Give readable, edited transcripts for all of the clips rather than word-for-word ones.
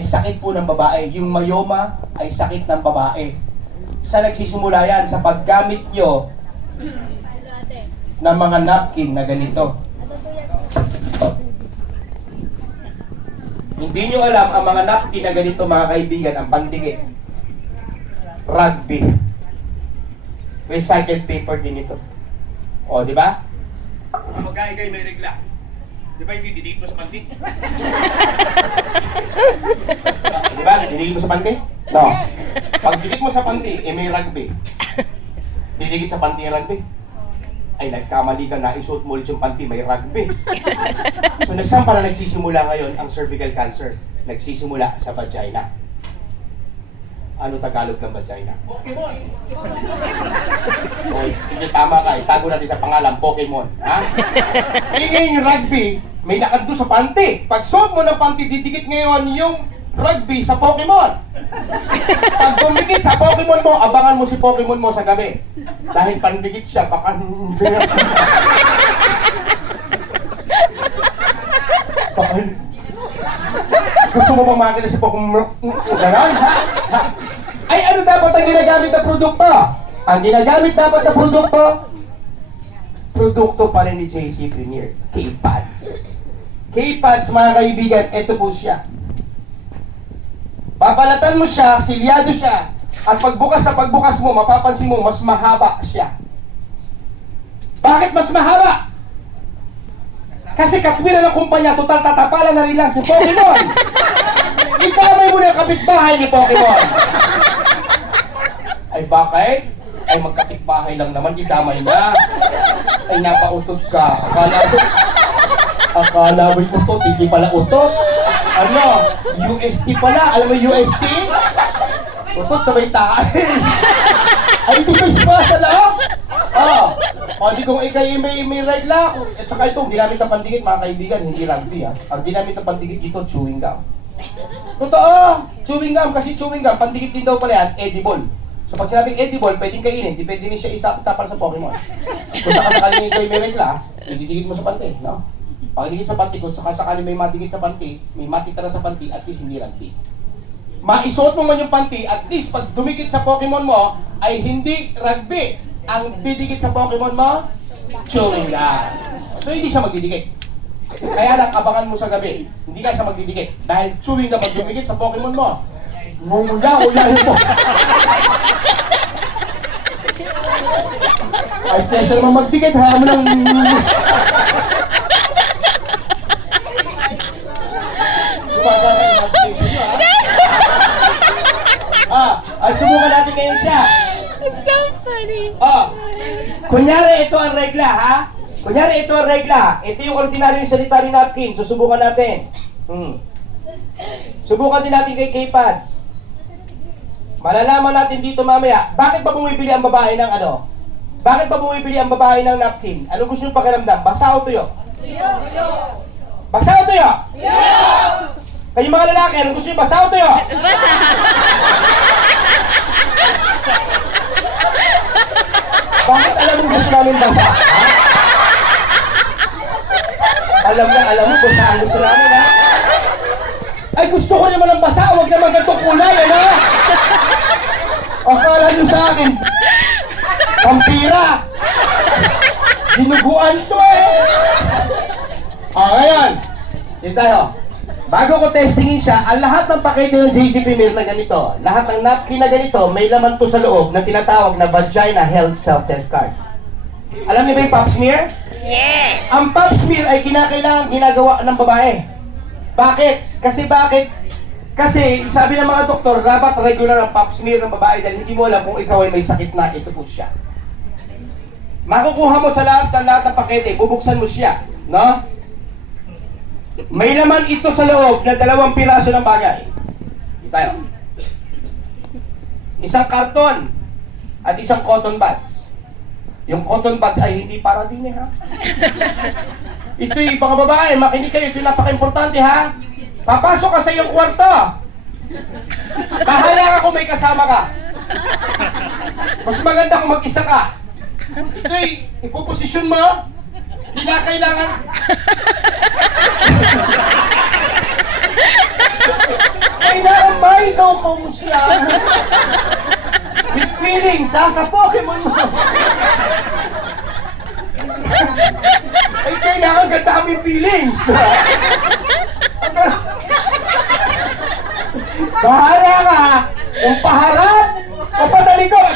ay sakit po ng babae. Yung myoma ay sakit ng babae. Sa nagsisimula yan, sa paggamit nyo ng mga napkin na ganito. Hindi nyo alam, ang mga napkin na ganito, mga kaibigan, ang pandikit. Rugby. Recycled paper din ito. O, di ba? Magkaya kayo may regla. Di ba hindi didikit mo sa panty? Di ba? Didikit mo sa panty? No. Pag didikit mo sa panty, may rugby. Didikit sa panty yung rugby. Ay, nagkamali ka na, isuot mo ulit yung panty, may rugby. So, saan para nagsisimula ngayon ang cervical cancer? Nagsisimula sa vagina. Ano Tagalog ng vagina? Pokemon! Oy, hindi tama ka. Itago natin sa pangalan, Pokemon. Ha? Ngayon yung rugby, may nakado sa panty. Pag suot mo ng panty, didikit ngayon yung rugby sa Pokemon. Pag dumikit sa Pokemon mo, abangan mo si Pokemon mo sa gabi. Dahil pandikit siya, baka... Gusto mo bang makakita si Pokemon? Ganon, ha? Ay, ano dapat ang ginagamit na produkto? Ang ginagamit dapat na produkto pa rin ni JC Premier, K-Pads. K-Pads, mga kaibigan, ito po siya. Babalatan mo siya, silyado siya, at sa pagbukas mo, mapapansin mo, mas mahaba siya. Bakit mas mahaba? Kasi katwiran ng kumpanya, total tatapalan na rin lang si Pokemon. Itamay mo na yung kapitbahay ni Pokemon. Ay bakit? Ay magkapitbahay lang naman, itamay na. Ay napautot ka. Akala mo'y utot, hindi pala utot. Ano? UST pala. Alam mo UST? Utot sa may tayo. Ay hindi ko isipasa lang. Di kung ikay may regla. At saka ito, ginamit na pandikit, mga kaibigan, hindi rugby ha. Ang ginamit na pandikit dito, chewing gum. Totoo! Chewing gum, kasi chewing gum, pandikit din daw pala yan, edible. So pag sinabing edible, pwedeng kainin, di pwede rin siya isapal sa Pokemon. Kung sakasakali ikay may regla, ididikit mo sa panty, no? Pagdikit sa panty, kung sakasakali may madikit sa panty, may matitira sa panty, at least hindi rugby. Maisuot mo man yung panty, at least pag dumikit sa Pokemon mo, ay hindi rugby. Ang didikit sa Pokemon mo, chewing gum. So hindi siya magdidikit. Kaya lang, abangan mo sa gabi, hindi ka siya magdidikit. Dahil chewing gum ang dumikit sa Pokemon mo, ngumula-ulahin mo. Ay, kesa naman magdikit, ha? Mo lang... Gumagana yung imagination nyo, ha? Subukan natin ngayon siya. So funny. Kunyari ito ang regla, ha? Kunyari ito ang regla. Ito yung ordinary sanitary napkin. Susubukan natin. Subukan din natin kay K-Pads. Malalaman natin dito mamaya, bakit ba bumibili ang babae ng ano? Bakit ba bumibili ang babae ng napkin? Anong gusto nyo pakiramdam? Basa o tuyo? Tuyo. Basa o tuyo? Tuyo. Kayo mga lalaki, anong gusto nyo? Basa o tuyo? Basa. Bakit alam mo gusto namin basa? Ha? Alam mo kung saan gusto namin, ha? Ay, gusto ko naman ng basa, huwag naman ganitong kulay, ano? Akala nyo sa akin, vampira! Dinuguan to, eh! Ngayon, yun tayo. Bago ko testingin siya, ang lahat ng pakete ng JC Premier na ganito, lahat ng napkin na ganito, may laman po sa loob na tinatawag na Vagina Health Self-Test Card. Alam niyo ba yung pap smear? Yes. Ang pap smear ay kinakailangan ginagawa ng babae. Bakit? Kasi sabi ng mga doktor, dapat regular ang pap smear ng babae dahil hindi mo alam kung ikaw ay may sakit na, ito po siya. Makukuha mo sa lahat ng pakete, bubuksan mo siya, no? May laman ito sa loob na 2 piraso ng bagay. Tayo. Isang karton at isang cotton buds. Yung cotton buds ay hindi para din ha. Ito'y mga babae, makinig kayo, ito'y napaka-importante ha. Papasok ka sa iyong kwarto. Bahala ka kung may kasama ka. Mas maganda kung mag-isa ka. Ito'y ipoposisyon mo. Hindi na kailangan. Ay, niloloko mo siya. With feelings, ha? Sa Pokemon mo. Ay, kailangan ganda kami feelings. Bahala ka kung paharap o patalikod.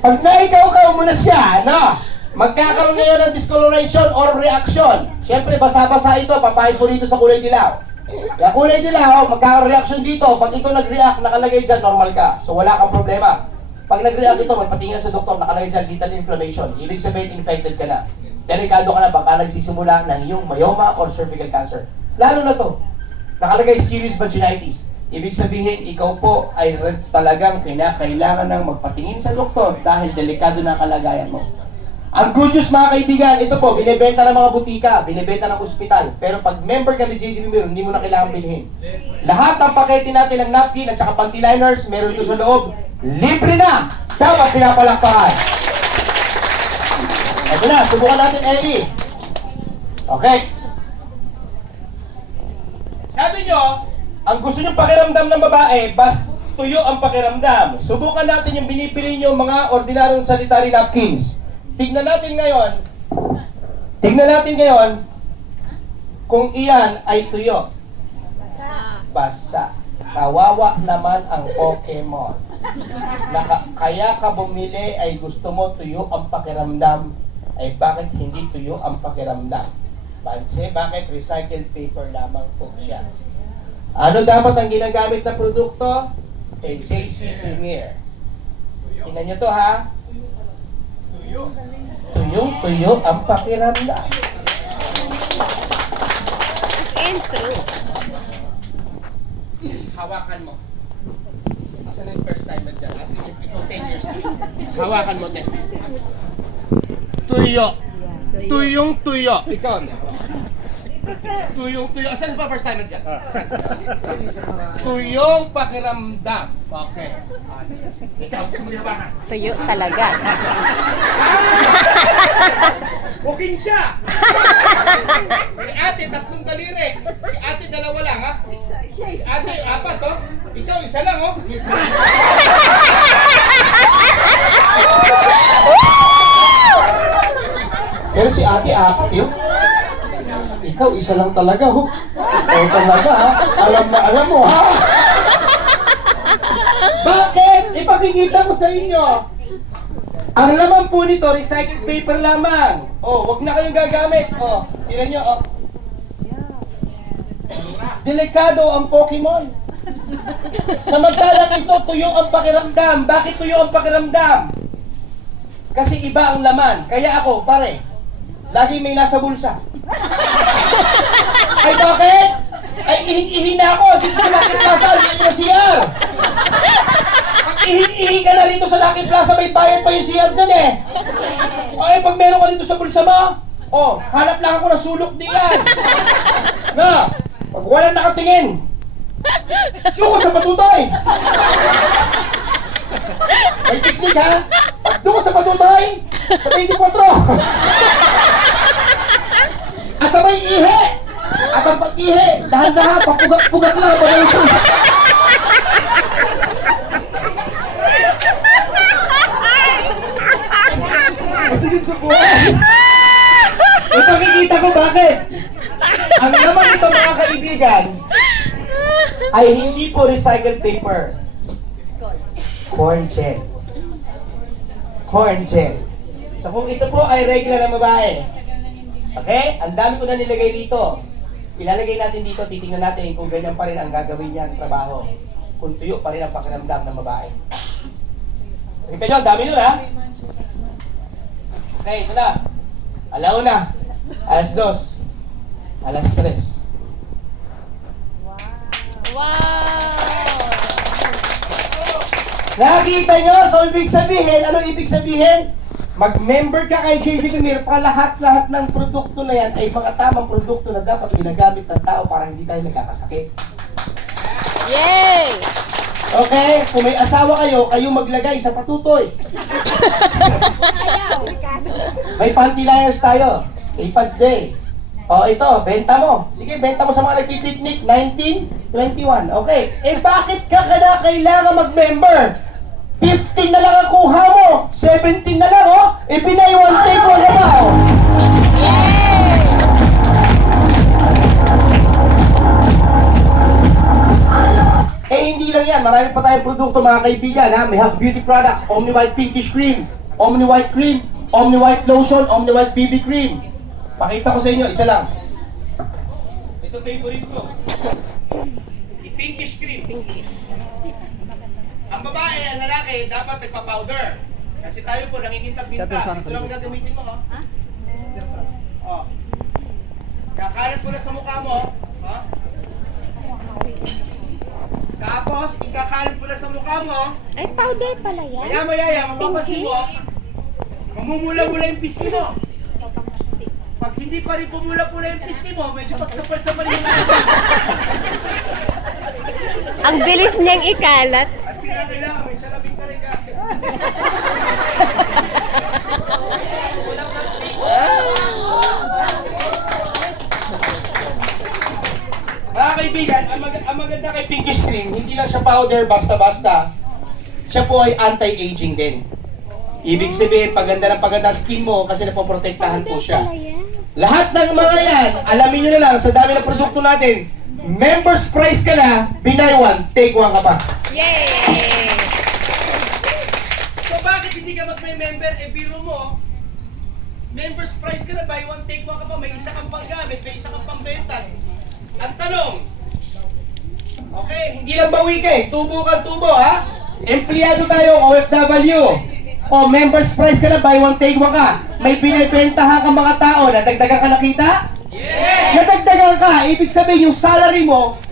Pag naikaw-kaw mo na siya, no? Magkakaroon ngayon ng discoloration or reaction. Siyempre, basa-basa ito, papahid po dito sa kulay dilaw. Kaya kulay dilaw, magkakaroon reaction dito. Pag ito nag-react, nakalagay dyan, normal ka. So wala kang problema. Pag nag-react ito, magpatingin sa doktor, nakalagay dyan, lethal inflammation. Ibig sabihin, infected ka na. Delikado ka na, baka nagsisimula ng iyong myoma or cervical cancer. Lalo na to, nakalagay serious vaginitis. Ibig sabihin, ikaw po ay talagang kinakailangan ng magpatingin sa doktor dahil delikado na kalagayan mo. Ang good news mga kaibigan, ito po, binibenta ng mga butika, binibenta ng ospital. Pero pag member ka ni JCB Mirror, hindi mo na kailangan bilhin. Lahat ng pakete natin ng napkin at saka panty liners, meron ito sa loob, libre na! Dapat pinapalakpakan. Ito na, subukan natin, Ellie. Okay. Sabi nyo, ang gusto nyo pakiramdam ng babae, bas tuyo ang pakiramdam. Subukan natin yung binibili nyo mga ordinaryong sanitary napkins. Tignan natin ngayon kung iyan ay tuyo. Basa. Kawawa naman ang Pokemon. Kaya ka bumili ay gusto mo tuyo ang pakiramdam, ay bakit hindi tuyo ang pakiramdam? Panse, bakit recycled paper lamang po siya? Ano dapat ang ginagamit na produkto? JC Premier. Tingnan nyo to ha. Tuyong-tuyo ang pakiramdam. Intro. Hawakan mo. Asan na yung first timer dyan? Ikaw 10 years. Hawakan mo, te. Tuyo. Tuyong-tuyo. Ikaw. Tuyong-tuyo. Asan pa first timer dyan? Tuyong pakiramdam. Okay. Ikaw, gusto mo hawakan? Tuyo talaga. Buking siya! Si ate, 3 daliri. Si ate, 2 lang, ha? Si ate, 4, oh. Ikaw, 1 lang, oh. Pero si ate, 4, yun. Ikaw, 1 lang talaga, oh. Ikaw talaga, ha? Alam na alam mo, ha? Bakit? Ipakikita ko sa inyo. Ang laman po nito, recycled paper lamang. Oh, wag na kayong gagamit. Oh, tingnan nyo, oh. Delikado ang Pokemon. Samantalang ito, tuyo ang pakiramdam. Bakit tuyo ang pakiramdam? Kasi iba ang laman. Kaya ako, pare, lagi may nasa bulsa. Ay, bakit? Ay, ihing-ihi na ako dito sa Lucky Plaza, hindi na CR. Ihi ka na rito sa Lucky Plaza, may bayad pa yung CR dyan eh. Ay, pag meron ka dito sa bulsa mo, oh, hanap lang ako ng sulok diyan. Na, pag walang nakatingin, dukot sa patutoy. May teknik ha, pag dukot sa patutoy, sa 24. At sabay ihi. At ang pag-ihi, dahan-dahan, pagpugat-pugat lang, pag-ihi. Masigit sa buhay. Ito makikita ko bakit. Ang laman nito mga kaibigan ay hindi po recycled paper. Corn gel. Corn gel. So kung ito po ay regular na babae, okay? Ang dami ko na nilagay dito. Ilalagay natin dito, titingnan natin kung ganyan pa rin ang gagawin niya ang trabaho. Kung tuyo pa rin ang pakiramdam ng babae. Kita nyo, ang dami nun ha? Okay, ito na. Alauna, alas 2, alas 3. Wow! Nakikita nyo? So, ibig sabihin, ano ibig sabihin? Mag-member ka kay JC Premier, para lahat-lahat ng produkto na yan ay mga tamang produkto na dapat ginagamit ng tao para hindi tayo nagkakasakit. Yay! Okay? Kung may asawa kayo, kayo maglagay sa patutoy. May panty liners tayo. K-Pads Day. O ito, benta mo. Sige, benta mo sa mga nagpipiknik. 19, 21. Okay. Eh bakit ka kailangan mag-member? 15 na lang ang kuha mo. 17 na lang, oh. Eh, binay one take one na ba, oh. Yay! Eh, hindi lang yan. Marami pa tayong produkto, mga kaibigan, ha. May Hug Beauty Products, Omni White Pinkish Cream, Omni White Cream, Omni White Lotion, Omni White BB Cream. Pakita ko sa inyo, isa lang. Ito favorite ko. Si Pinkish Cream. Pinkish. Ang babae, ang lalaki, dapat nagpa-powder. Kasi tayo po, nangikintab-binta. Ito lang gagamitin mo, ha? Oh. Kakalat mo na sa mukha mo, ha? Tapos, ikakalat mo na sa mukha mo. Ay, powder pala yan. Maya, mapapansin mo, mamumula-mula yung pisngi mo. Pag hindi pa rin pumula-pula yung pisngi mo, medyo pagsapal-sapal yung Ang bilis niyang ikalat. At kailangan, may salabing ka rin ka. Mga kaibigan, ang maganda kay Pinkish Cream, hindi lang siya powder basta-basta. Siya po ay anti-aging din. Ibig sabihin, paganda ng paganda skin mo kasi napoprotektahan po siya. Lahat ng mga yan, alamin nyo na lang sa dami ng produkto natin, members price ka na, binay one, take one ka pa. Yay! So bakit hindi ka mag-member? Eh biro mo, members price ka na, buy one, take one ka pa, may isa kang panggamit, may isa kang pangbenta. Ang tanong, okay, hindi lang bawi ka eh, tubo kang tubo ha? Empleyado tayo, OFW. O members price ka na, buy one, take one ka. May binibentahan kang mga tao, nadagdagan ka nakita? Yes! Nadagdagan ka, ibig sabihin yung salary mo,